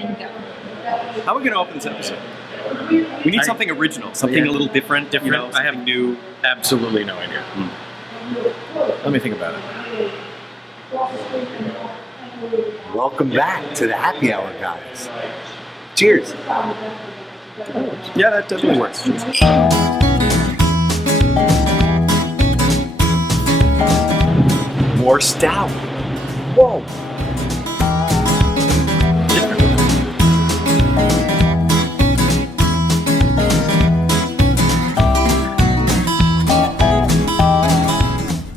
and go. How are we going to open this episode? We need something original, something a little different. You know, I have absolutely no idea. Let me think about it. Welcome back to the happy hour, guys. Cheers. Yeah, that definitely works. More stout. Whoa.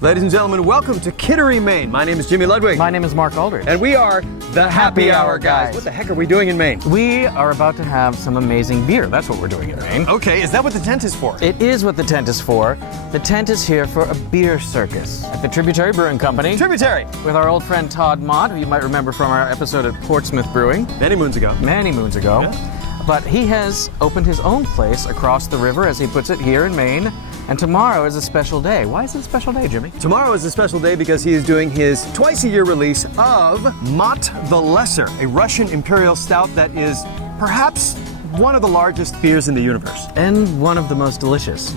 Ladies and gentlemen, welcome to Kittery, Maine. My name is Jimmy Ludwig. My name is Mark Aldridge. And we are the Happy Hour Guys. What the heck are we doing in Maine? We are about to have some amazing beer. That's what we're doing in Maine. Okay, is that what the tent is for? It is what the tent is for. The tent is here for a beer circus at the Tributary Brewing Company. Tributary! With our old friend Tod Mott, who you might remember from our episode at Portsmouth Brewing. Many moons ago. Yeah. But he has opened his own place across the river, as he puts it, here in Maine. And tomorrow is a special day. Why is it a special day, Jimmy? Tomorrow is a special day because he is doing his twice-a-year release of Mott the Lesser, a Russian Imperial Stout that is perhaps one of the largest beers in the universe. And one of the most delicious.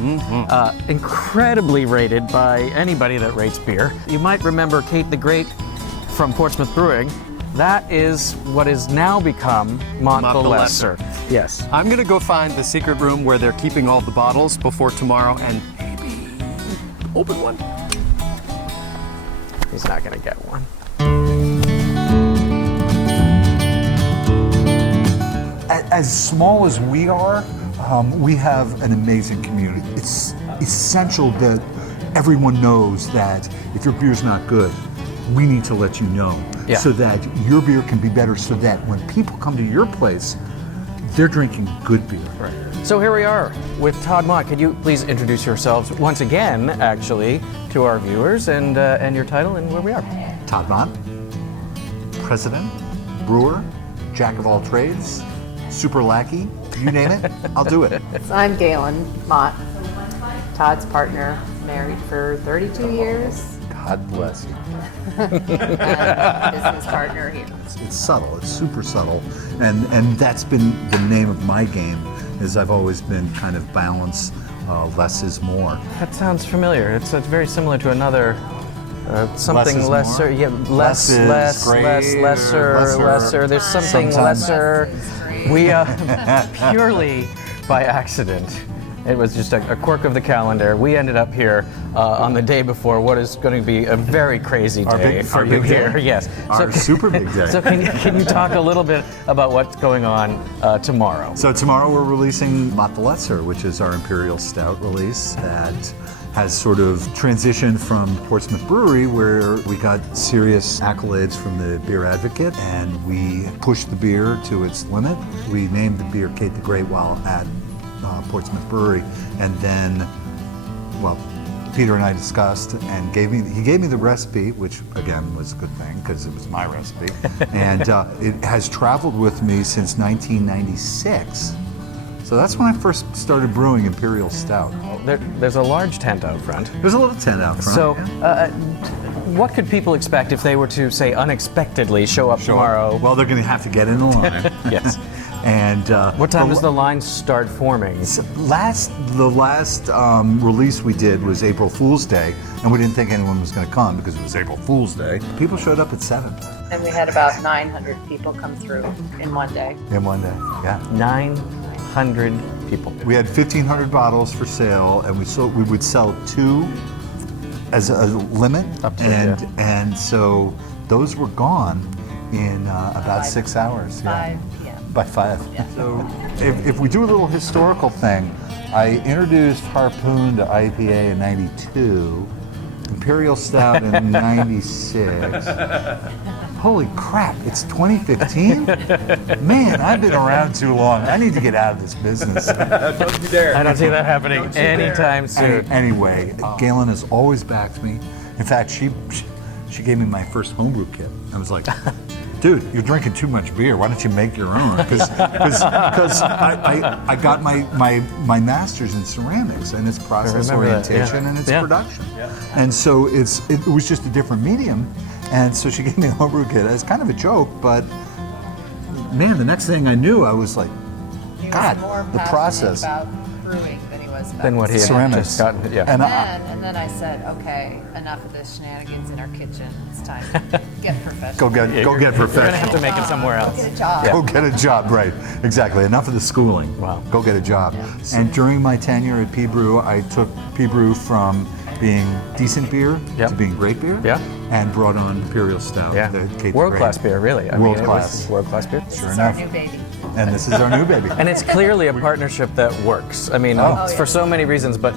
Incredibly rated by anybody that rates beer. You might remember Kate the Great from Portsmouth Brewing. That is what is now become Mott the Lesser. Yes. I'm gonna go find the secret room where they're keeping all the bottles before tomorrow and maybe open one. He's not gonna get one. As small as we are, we have an amazing community. It's essential that everyone knows that if your beer's not good, we need to let you know so that your beer can be better, so that when people come to your place, they're drinking good beer. Right. So here we are with Tod Mott. Could you please introduce yourselves once again, actually, to our viewers and your title and where we are? Tod Mott, president, brewer, jack of all trades, super lackey, you name it, I'll do it. So I'm Galen Mott, Todd's partner, married for 32 years. God bless you. Business partner here. It's subtle, it's super subtle, and that's been the name of my game, is I've always been kind of balance, less is more. That sounds familiar. It's very similar to another something Less is lesser. more? Yeah, lesser. There's something Sometimes. lesser. We purely by accident. It was just a quirk of the calendar. We ended up here on the day before what is going to be a very crazy day for you here. Yes. Our super big day. So can you talk a little bit about what's going on tomorrow? So tomorrow we're releasing Mott the Lesser, which is our Imperial Stout release that has sort of transitioned from Portsmouth Brewery, where we got serious accolades from the Beer Advocate, and we pushed the beer to its limit. We named the beer Kate the Great while at Portsmouth Brewery, and then, well, Peter and I discussed, and he gave me the recipe, which again was a good thing because it was my recipe, and it has traveled with me since 1996. So that's when I first started brewing Imperial Stout. There's a large tent out front. There's a little tent out front. So, what could people expect if they were to, say, unexpectedly show up tomorrow? Well, they're going to have to get in the line. Yes. And what time does the line start forming? The last release we did was April Fool's Day, and we didn't think anyone was going to come because it was April Fool's Day. People showed up at 7. And we had about 900 people come through in one day. In one day, yeah. 900 people. We had 1,500 bottles for sale, and we would sell 2 as a limit, Up to, and so those were gone in about 6 hours. 5 p.m. By 5. Yeah. So if we do a little historical thing, I introduced Harpoon to IPA in 92, Imperial Stout in 96. Holy crap, it's 2015? Man, I've been around too long. I need to get out of this business. Don't you dare. I don't see that happening anytime soon. Anyway, Galen has always backed me. In fact, she gave me my first homebrew kit. I was like, dude, you're drinking too much beer. Why don't you make your own? Because I got my master's in ceramics, and it's process orientation and it's production. Yeah. And so it was just a different medium. And so she gave me a homebrew kit. It's kind of a joke, but man, the next thing I knew, I was like, He was God, more the passionate process. about brewing than he was about Than what he had Ceramics. just gotten. Yeah. And And then I said, okay, enough of this shenanigans in our kitchen. It's time to get professional. go get You're gonna have professional. to make it somewhere Go else. get a job. Go get a job, right? Exactly. Enough of the schooling. Wow. Go get a job. And during my tenure at P Brew, I took P Brew from being decent beer Yep. to being great beer. Yeah. And brought on Imperial Stout. Yeah. the Kate the World-class Great. beer, really. World-class. World-class beer. This Sure is our enough. new baby. And this is our new baby. And it's clearly a partnership that works. I mean, Oh. for so many reasons, but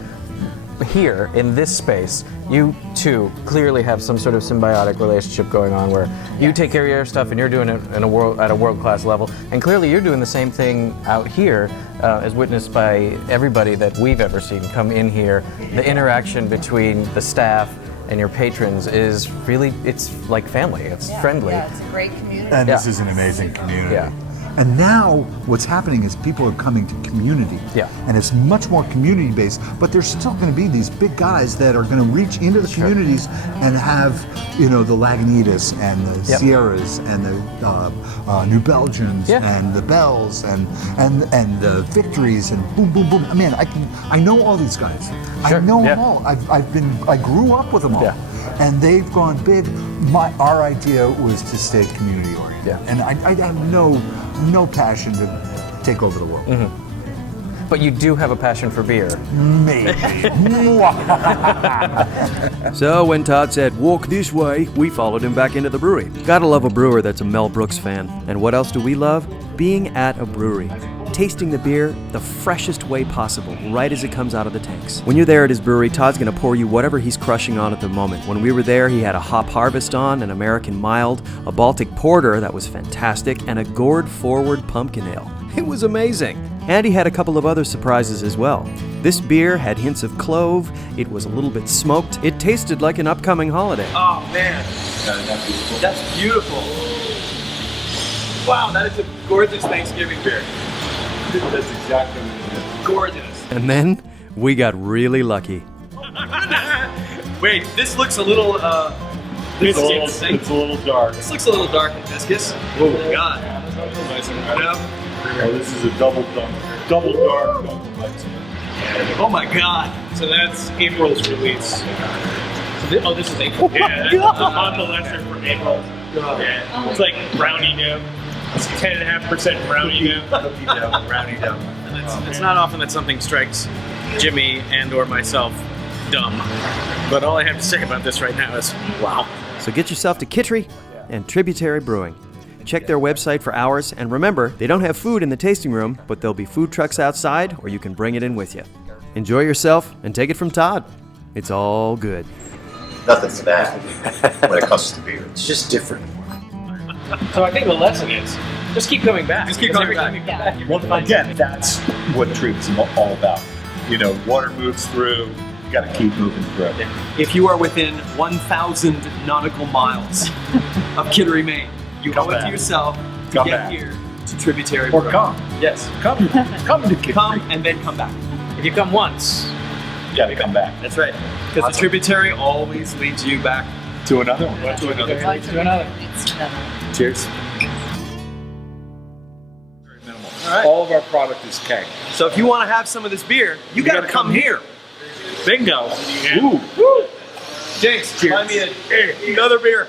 here in this space, you two clearly have some sort of symbiotic relationship going on where you take care of your stuff and you're doing it at a world-class level, and clearly you're doing the same thing out here, as witnessed by everybody that we've ever seen come in here. The interaction between the staff and your patrons is really, it's like family. It's friendly. Yeah, it's a great community. And this Yeah. is an amazing community. Yeah. And now what's happening is people are coming to community. Yeah. And it's much more community based, but there's still going to be these big guys that are going to reach into the communities and have, you know, the Lagunitas and the Yep. Sierras and the New Belgians Yeah. and the Bells and the Victories and boom, boom, boom. I mean, I know all these guys. Sure. I know Yeah. them all. I grew up with them all. Yeah. And they've gone big. Our idea was to stay community oriented. Yeah. And I have no passion to take over the world. Mm-hmm. But you do have a passion for beer. Maybe. So when Todd said, "Walk this way," we followed him back into the brewery. Gotta love a brewer that's a Mel Brooks fan. And what else do we love? Being at a brewery. Tasting the beer the freshest way possible, right as it comes out of the tanks. When you're there at his brewery, Todd's gonna pour you whatever he's crushing on at the moment. When we were there, he had a Hop Harvest on, an American Mild, a Baltic Porter that was fantastic, and a Gourd Forward Pumpkin Ale. It was amazing. And he had a couple of other surprises as well. This beer had hints of clove, it was a little bit smoked, it tasted like an upcoming holiday. Oh man, that's beautiful. Wow, that is a gorgeous Thanksgiving beer. That's exactly what it is. Gorgeous. And then we got really lucky. Wait, this looks a little. It's a little dark. This looks a little dark and viscous. Oh my god. Yep. Oh, this is a double dark. Oh my god. So that's April's release. So this is April. Yeah, that's on the lesser from April. Yeah. It's like brownie dough. It's 10.5% brownie dough. Brownie dough. It's not often that something strikes Jimmy and or myself dumb. But all I have to say about this right now is, wow. So get yourself to Kittery and Tributary Brewing. Check their website for hours, and remember, they don't have food in the tasting room, but there'll be food trucks outside, or you can bring it in with you. Enjoy yourself, and take it from Todd. It's all good. Nothing's bad when it comes to beer. It's just different. So I think the lesson is just keep coming back. Just keep Because coming every time back. you come back, you're Well, gonna find again, that's what Trib's all about. You know, water moves through. You got to keep moving through. If you are within 1,000 nautical miles of Kittery, Maine, you Come owe it back. to yourself to Come get back. here to Tributary Or Brewing. come. Yes. Come to Kittery. Come and then come back. if you come once, You got to come back That's right. Because the Tributary always leads you back to another one. to another. to another. Cheers. All of our product is keg. So if you want to have some of this beer, you got to gotta come come here. Bingo. Ooh. Jinx, buy me another beer.